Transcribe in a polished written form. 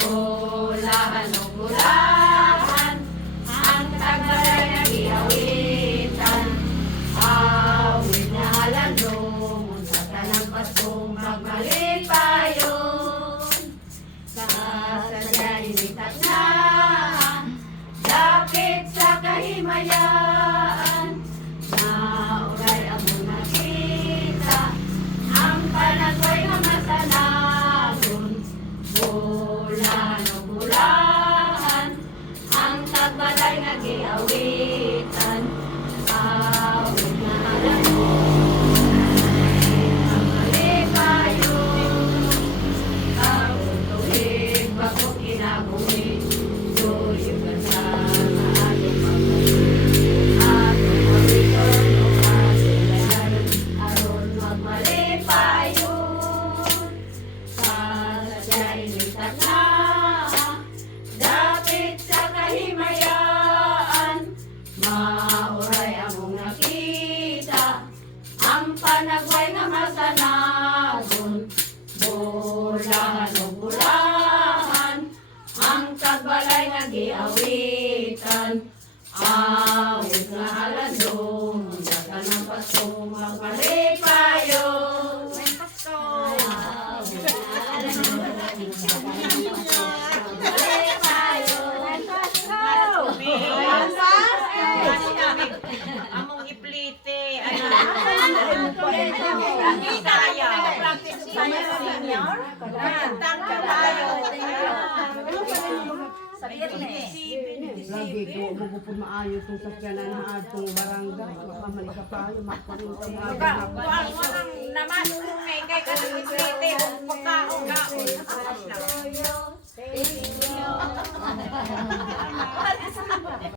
Bulahan o bulahan, ang tagbalay na giawitan. Awit na halandong, sa tanang pasong magmalipayon. Kasadya initat na, dapit sa kahimayan. Nauray ang mga kita, ang panagway na masanagon. Bulahan o bulahan, ang tagbalay na giawitan. Awit na halandong, ang malipayon. Kautuig bako kinabuhi, tuyog ka sa ating magmalipayon. Atong pagkikon o kasilayan, aron magmalipayon. Kasadya initat na, dapit sa kahimayaan. Mauray among nakita, ang panagway nga masanagon. Bulahan o bulahan, ang tagbalay nga giawitan. Awit nga halandong, sa tanang pasong magmalipayon. Awit nga halandong, sa tanang pasong magmalipayon. Among iplite. Kaya. Senior. Tang kabayo. Sa Biyernes. Lagi ko magupod maayo itong sakyanan na atong barangay. Makamali ka pa, makaparin ka mga Kuan mo lang naman kay kasi iplite pagkaon.